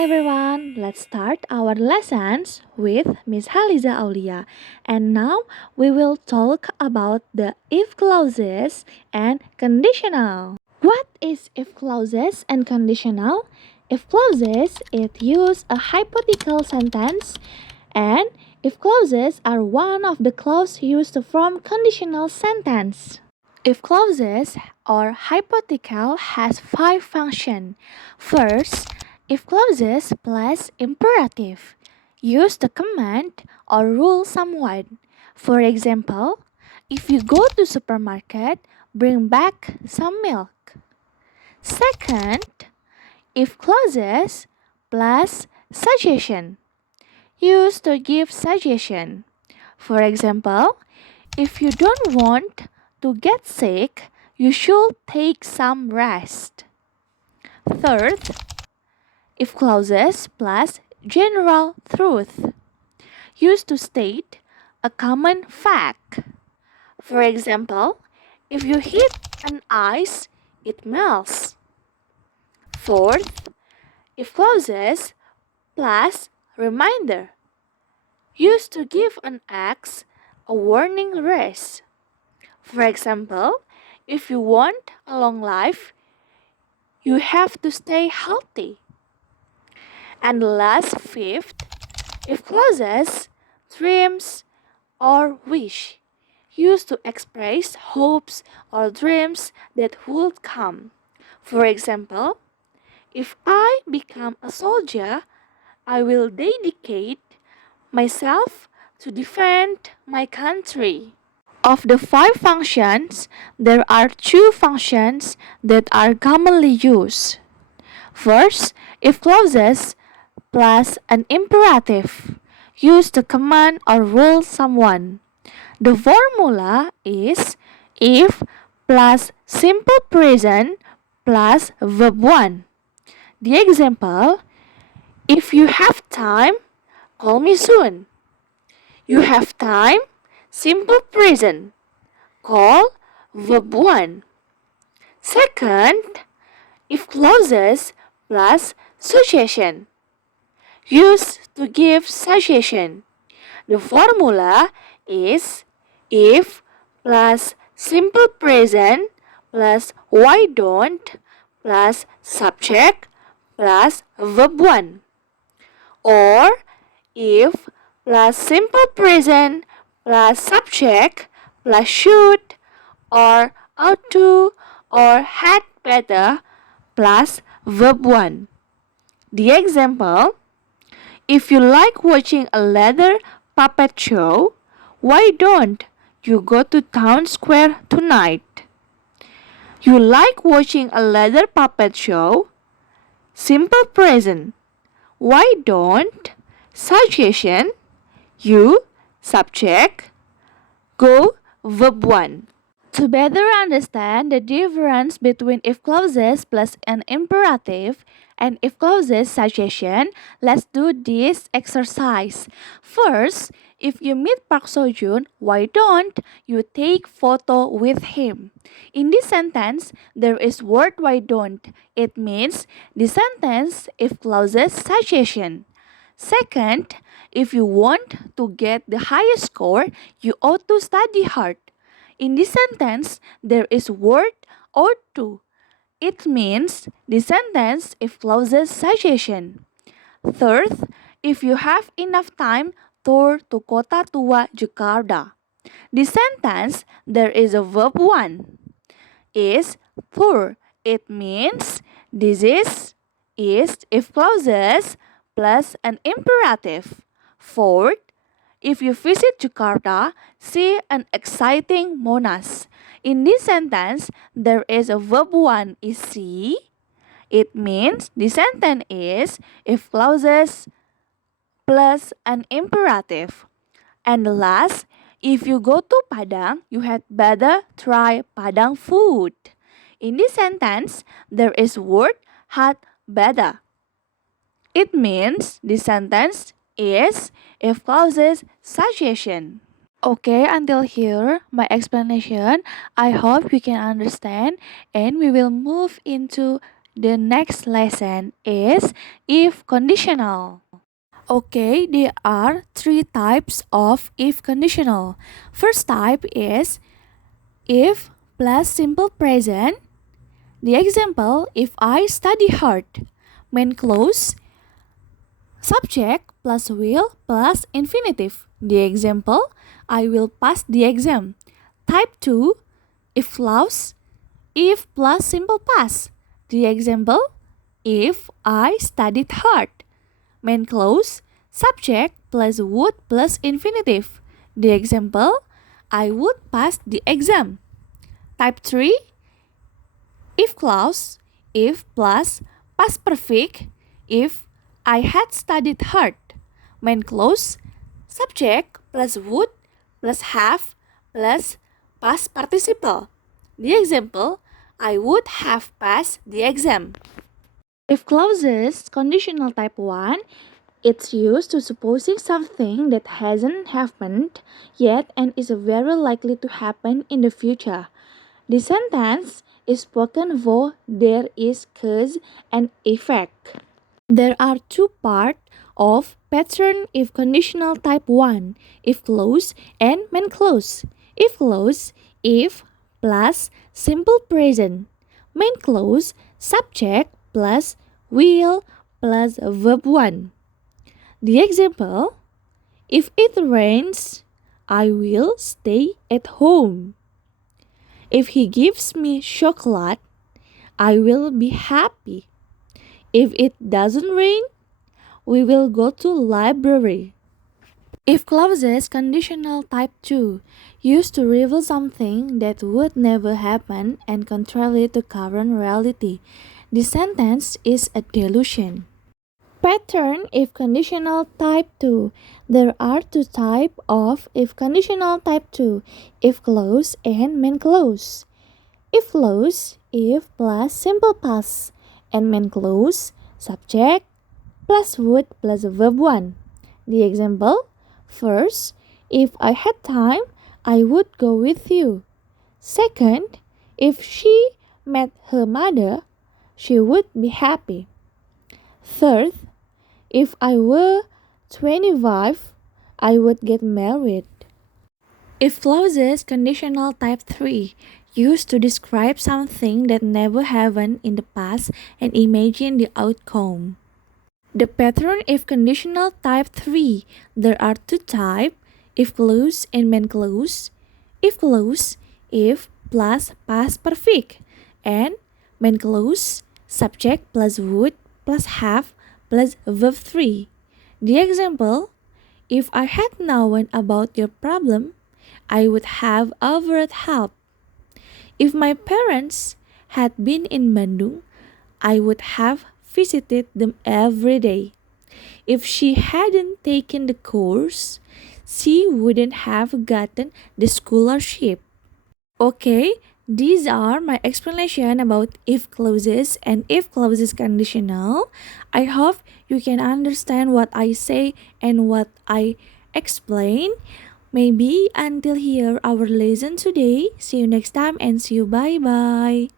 everyone, let's start our lessons with Miss Haliza Aulia. And now we will talk about the if clauses and conditional. What is if clauses and conditional? If clauses, it use a hypothetical sentence, and if clauses are one of the clauses used from conditional sentence. If clauses or hypothetical has five functions. First, if clauses plus imperative, use the command or rule someone. For example, if you go to supermarket, bring back some milk. Second, if clauses plus suggestion, use to give suggestion. For example, if you don't want to get sick, you should take some rest. Third, if clauses plus general truth, used to state a common fact. For example, if you hit an ice, it melts. Fourth, if clauses plus reminder, used to give an act a warning race. For example, if you want a long life, you have to stay healthy. And last, fifth, if clauses, dreams, or wish, used to express hopes or dreams that would come. For example, if I become a soldier, I will dedicate myself to defend my country. Of the five functions, there are two functions that are commonly used. First, if clauses plus an imperative, use to command or rule someone. The formula is if plus simple present plus verb 1. The example, if you have time, call me soon. You have time, simple present. Call, verb 1. Second, if clauses plus suggestion, use to give suggestion. The formula is if plus simple present plus why don't plus subject plus verb 1. Or if plus simple present plus subject plus should or ought to or had better plus verb 1. The example, if you like watching a leather puppet show, why don't you go to town square tonight? You like watching a leather puppet show? Simple present. Why don't? Suggestion. You, subject. Go, verb 1. To better understand the difference between if clauses plus an imperative and if clauses suggestion, let's do this exercise. First, if you meet Park Seo-joon, why don't you take photo with him? In this sentence, there is word why don't. It means the sentence if clauses suggestion. Second, if you want to get the highest score, you ought to study hard. In this sentence, there is word ought to. It means the sentence if clauses suggestion. Third, if you have enough time, tour to Kota Tua, Jakarta. The sentence, there is a verb 1. Is tour. It means this is if clauses plus an imperative. Fourth, if you visit Jakarta, see an exciting Monas. In this sentence, there is a verb 1 is see. It means the sentence is if clauses plus an imperative. And last, if you go to Padang, you had better try Padang food. In this sentence, there is word had better. It means the sentence is if clauses suggestion. Okay, until here my explanation. I hope you can understand and we will move into The next lesson is if conditional. Okay, there are three types of if conditional. First type is if plus simple present. The example, if I study hard. Main clause, subject plus will plus infinitive. The example, I will pass the exam. Type 2, if clause, if plus simple past. The example, if I studied hard. Main clause, subject plus would plus infinitive. The example, I would pass the exam. Type 3, if clause, if plus past perfect, if I had studied hard. Main clause, subject plus would plus have plus past participle. The example, I would have passed the exam. If clauses, conditional type 1, it's used to supposing something that hasn't happened yet and is very likely to happen in the future. The sentence is spoken though there is cause and effect. There are two parts of pattern if conditional type 1, if clause and main clause. If clause, if plus simple present. Main clause, subject plus will plus verb 1. The example, if it rains, I will stay at home. If he gives me chocolate, I will be happy. If it doesn't rain, we will go to library. If clauses, conditional type 2, used to reveal something that would never happen and contrary to current reality. The sentence is a delusion. Pattern if conditional type 2. There are two types of if conditional type 2, if clause and main clause. If clause, if plus simple past, and main clause, subject plus would plus verb 1. The example, first, if I had time, I would go with you. Second, if she met her mother, she would be happy. Third, if I were 25, I would get married. If clauses, conditional type 3, used to describe something that never happened in the past and imagine the outcome. The pattern if conditional type 3, there are two types, if clause and main clause. If clause, if plus past perfect, and main clause, subject plus would plus have plus verb 3. The example, if I had known about your problem, I would have offered help. If my parents had been in Bandung, I would have visited them every day. If she hadn't taken the course, she wouldn't have gotten the scholarship. Okay, these are my explanation about if clauses and if clauses conditional. I hope you can understand what I say and what I explain. Maybe until here our lesson today. See you next time and see you bye bye.